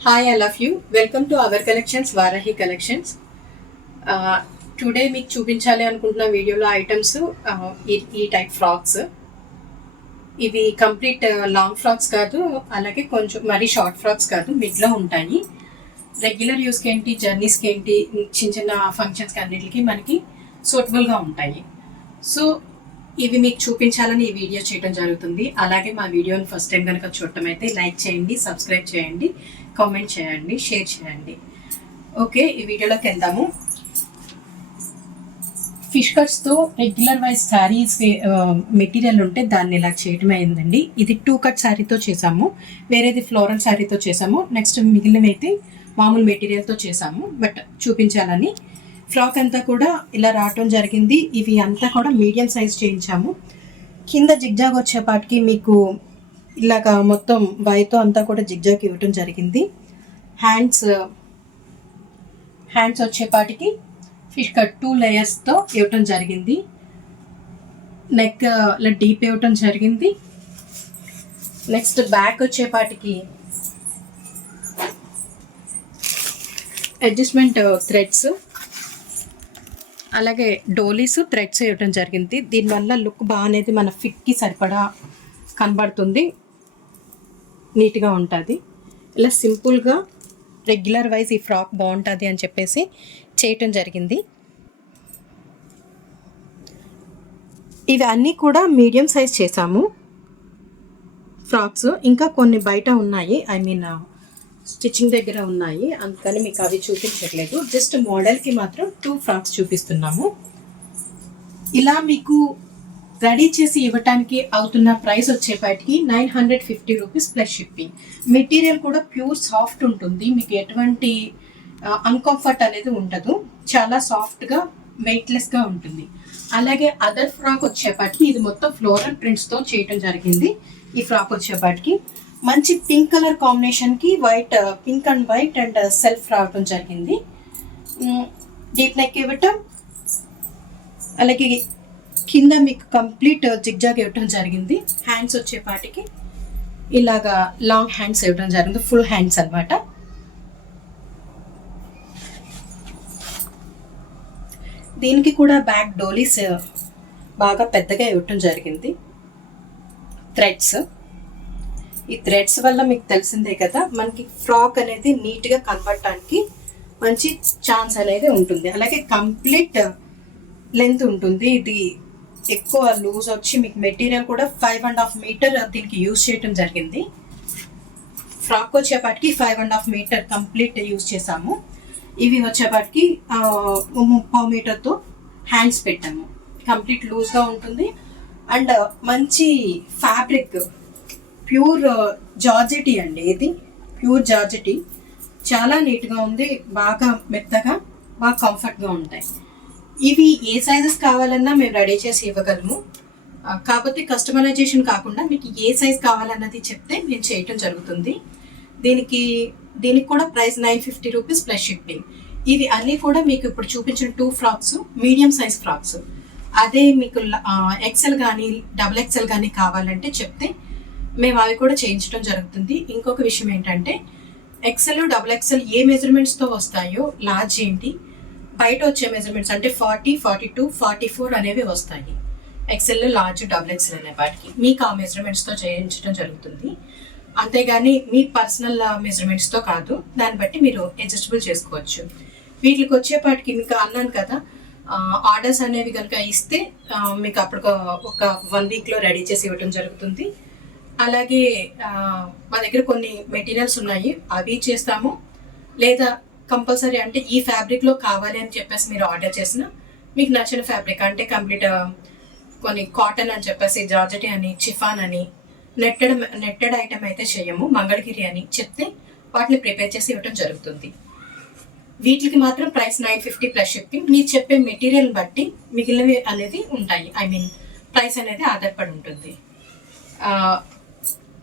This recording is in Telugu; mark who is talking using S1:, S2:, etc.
S1: Hi I love you welcome to our collections Varahi collections today మీకు చూపించాలి అనుకుంటున్న వీడియోలో ఐటమ్స్ uh, ఈ టైప్ ఫ్రాక్స్ ఇవి కంప్లీట్ లాంగ్ ఫ్రాక్స్ కాదు అలాగే కొంచెం మరీ షార్ట్ ఫ్రాక్స్ కాదు మిడ్లో ఉంటాయి. రెగ్యులర్ యూస్కి ఏంటి జర్నీస్కి ఏంటి చిన్న చిన్న ఫంక్షన్స్కి అన్నిటికీ మనకి సూటబుల్గా ఉంటాయి. సో ఇవి మీకు చూపించాలని ఈ వీడియో చేయడం జరుగుతుంది. అలాగే మా వీడియోని ఫస్ట్ టైం కనుక చూడటం అయితే లైక్ చేయండి సబ్స్క్రైబ్ చేయండి కామెంట్ చేయండి షేర్ చేయండి. ఓకే ఈ వీడియోలోకి వెళ్దాము. ఫిష్ కట్స్తో రెగ్యులర్ వైజ్ శారీస్ మెటీరియల్ ఉంటే దాన్ని ఇలా చేయటం అయిందండి. ఇది టూ కట్ శారీతో చేసాము వేరేది ఫ్లోరల్ శారీతో చేసాము నెక్స్ట్ మిగిలినవి అయితే మామూలు మెటీరియల్తో చేసాము బట్ చూపించాలని ఫ్రాక్ అంతా కూడా ఇలా రావటం జరిగింది. ఇవి అంతా కూడా మీడియం సైజ్ చేయించాము. కింద జిగ్జాగ్ వచ్చేపాటికి మీకు ఇలాగా మొత్తం వైతో అంతా కూడా జిగ్జాగ్ ఇవ్వటం జరిగింది. హ్యాండ్స్ హ్యాండ్స్ వచ్చేపాటికి ఫిష్ కట్ టూ లేయర్స్తో ఇవ్వటం జరిగింది. నెక్ ఇలా డీప్ ఇవ్వటం జరిగింది. నెక్స్ట్ బ్యాక్ వచ్చేపాటికి అడ్జస్ట్మెంట్ థ్రెడ్స్ అలాగే డోలీస్ థ్రెడ్స్ చేయటం జరిగింది. దీనివల్ల లుక్ బాగా అనేది మన ఫిట్కి సరిపడా కనబడుతుంది. నీట్గా ఉంటుంది. ఇలా సింపుల్గా రెగ్యులర్ వైజ్ ఈ ఫ్రాక్ బాగుంటుంది అని చెప్పేసి చేయటం జరిగింది. ఇవి అన్నీ కూడా మీడియం సైజ్ చేసాము. ఫ్రాక్స్ ఇంకా కొన్ని బయట ఉన్నాయి. ఐ మీన్ స్టిచ్చింగ్ దగ్గర ఉన్నాయి. అందుకని మీకు అవి చూపించట్లేదు. జస్ట్ మోడల్కి మాత్రం టూ ఫ్రాక్స్ చూపిస్తున్నాము. ఇలా మీకు రెడీ చేసి ఇవ్వటానికి అవుతున్న ప్రైస్ వచ్చేపాటికి nine hundred fifty rupees plus shipping. Material కూడా ప్యూర్ సాఫ్ట్ ఉంటుంది. మీకు ఎటువంటి అన్కంఫర్ట్ అనేది ఉండదు. చాలా సాఫ్ట్గా వెయిట్లెస్గా ఉంటుంది. అలాగే అదర్ ఫ్రాక్ వచ్చేపాటికి ఇది మొత్తం ఫ్లోరల్ ప్రింట్స్తో చేయటం జరిగింది. ఈ ఫ్రాక్ వచ్చేపాటికి మంచి పింక్ కలర్ కాంబినేషన్కి white pink and white and self రావటం జరిగింది. డీప్ నెక్ ఇవ్వటం అలాగే కింద మీకు కంప్లీట్ జిగ్జాగ్ ఇవ్వటం జరిగింది. హ్యాండ్స్ వచ్చేపాటికి ఇలాగా లాంగ్ హ్యాండ్స్ ఇవ్వడం జరిగింది. ఫుల్ హ్యాండ్స్ అనమాట దీనికి కూడా బ్యాక్ డోలీస్ uh, బాగా పెద్దగా ఇవ్వటం జరిగింది. థ్రెడ్స్ ఈ థ్రెడ్స్ వల్ల మీకు తెలిసిందే కదా మనకి ఫ్రాక్ అనేది నీట్గా కనబడటానికి మంచి ఛాన్స్ అనేది ఉంటుంది. అలాగే కంప్లీట్ లెంత్ ఉంటుంది. ఇది ఎక్కువ లూజ్ వచ్చి మీకు మెటీరియల్ కూడా ఫైవ్ అండ్ హాఫ్ మీటర్ దీనికి యూజ్ చేయటం జరిగింది. ఫ్రాక్ వచ్చేపాటికి five and half metre complete use చేసాము ఇవి వచ్చేపాటికి ముప్పై మీటర్తో హ్యాండ్స్ పెట్టాము. కంప్లీట్ లూజ్గా ఉంటుంది. అండ్ మంచి ఫ్యాబ్రిక్ ప్యూర్ జార్జెటీ అండి ఇది. ప్యూర్ జార్జెటీ చాలా నీట్గా ఉంది బాగా మెత్తగా బాగా కంఫర్ట్గా ఉంటాయి. ఇవి ఏ సైజెస్ కావాలన్నా మేము రెడీ చేసి ఇవ్వగలము. కాకపోతే కస్టమైజేషన్ కాకుండా మీకు ఏ సైజ్ కావాలన్నది చెప్తే మేము చేయటం జరుగుతుంది. దీనికి దీనికి కూడా price nine fifty rupees plus shipping. ఇవి అన్నీ కూడా మీకు ఇప్పుడు చూపించిన two frocks medium size frocks. అదే మీకు ఎక్సెల్ కానీ డబుల్ ఎక్సెల్ కానీ కావాలంటే చెప్తే మేము అవి కూడా చేయించడం జరుగుతుంది. ఇంకొక విషయం ఏంటంటే ఎక్సెల్ డబుల్ ఎక్సెల్ ఏ మెజర్మెంట్స్తో వస్తాయో లార్జ్ ఏంటి బయట వచ్చే మెజర్మెంట్స్ అంటే forty forty two forty four అనేవి వస్తాయి ఎక్సెల్ లార్జ్ డబుల్ ఎక్సెల్ అనే వాటికి. మీకు ఆ మెజర్మెంట్స్తో చేయించడం జరుగుతుంది. అంతేగాని మీ పర్సనల్ మెజర్మెంట్స్తో కాదు. దాన్ని బట్టి మీరు అడ్జస్టబుల్ చేసుకోవచ్చు. వీటికి వచ్చేపాటికి మీకు అన్నాను కదా ఆర్డర్స్ అనేవి కనుక ఇస్తే మీకు అప్పుడు ఒక వన్ వీక్లో రెడీ చేసి ఇవ్వడం జరుగుతుంది. అలాగే మా దగ్గర కొన్ని మెటీరియల్స్ ఉన్నాయి అవి చేస్తాము. లేదా కంపల్సరీ అంటే ఈ ఫ్యాబ్రిక్లో కావాలి అని చెప్పేసి మీరు ఆర్డర్ చేసిన మీకు నచ్చిన ఫ్యాబ్రిక్ అంటే కంప్లీట్ కొన్ని కాటన్ అని చెప్పేసి జార్జెటీ అని చిఫాన్ అని నెట్టెడ్ నెట్టెడ్ ఐటమ్ అయితే చేయము మంగళగిరి అని చెప్తే వాటిని ప్రిపేర్ చేసి ఇవ్వడం జరుగుతుంది. వీటికి మాత్రం price nine fifty plus shipping. మీరు చెప్పే మెటీరియల్ బట్టి మిగిలినవి అనేది ఉంటాయి. ఐ మీన్ ప్రైస్ అనేది ఆధారపడి ఉంటుంది.